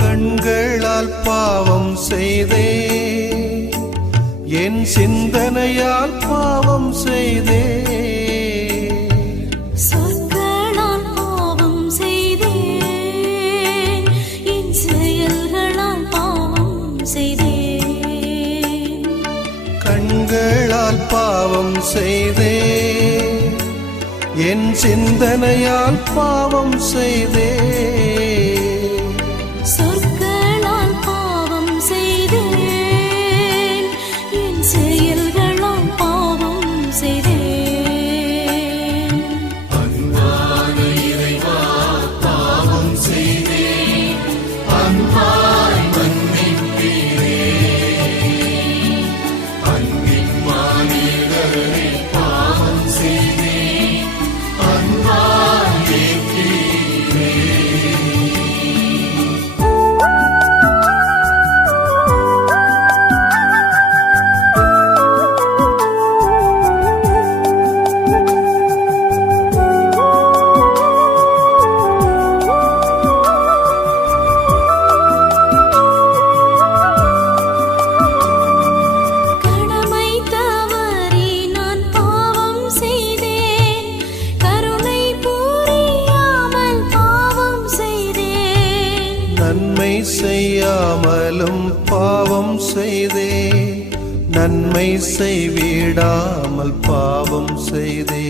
கண்களால் பாவம் செய்தே, என் சிந்தனையால் பாவம் செய்தே, சொற்களால் பாவம் செய்தே, என் செயல்களால் பாவம் செய்தே. கண்களால் பாவம் செய்தே, என் சிந்தனையால் பாவம் செய்தே, சொற்களால் பாவம் செய்தேன், என் செயல்களால் பாவம் செய்தேன். அன்பான இறைவா பாவம் செய்தேன், அன்பாய் மன்னிப்பீரே. அன்பின் மானிடரே பாவம் செய்தேன், அன்பாய் ஏற்பீரே. கடமை தவறி நான் பாவம் செய்தேன், கருணை புரியாமல் பாவம் செய்தேன். நன்மை செய்யாமலும் பாவம் செய்தே, நன்மை செய்விடாமல் பாவம் செய்தே.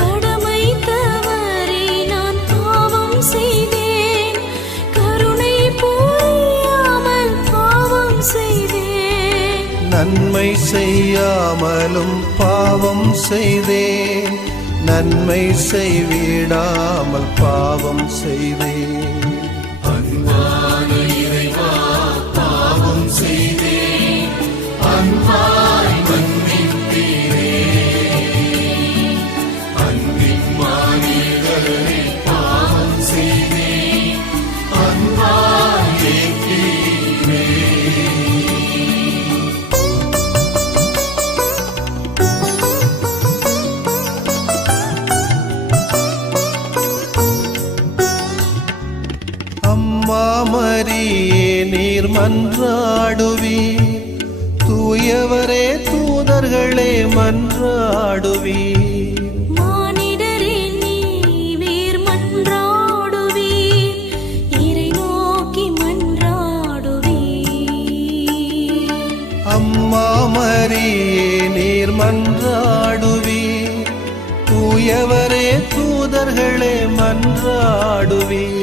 கடமை தவறி நான் பாவம் செய்தேன், கருணை புரியாமல் பாவம் செய்தேன். நன்மை செய்யாமலும் பாவம் செய்தே, நன்மை செய்விடாமல் பாவம் செய்தே. அன்பான இறைவா பாவம் செய்தேன், அன்பாய் மன்னிப்பீரே. அன்பின் மானிடரே பாவம் செய்தேன், அன்பாய் ஏற்பீரே. அம்மா மரியே நீர் மன்றாடுவீர், தூயவரே தூதர்களே மன்றாடுவீர். மானிடரே நீர் மன்றாடுவீர், இறை நோக்கி மன்றாடுவீர். அம்மா மரியே நீர் மன்றாடுவீர், தூயவரே தூதர்களே மன்றாடுவீர்.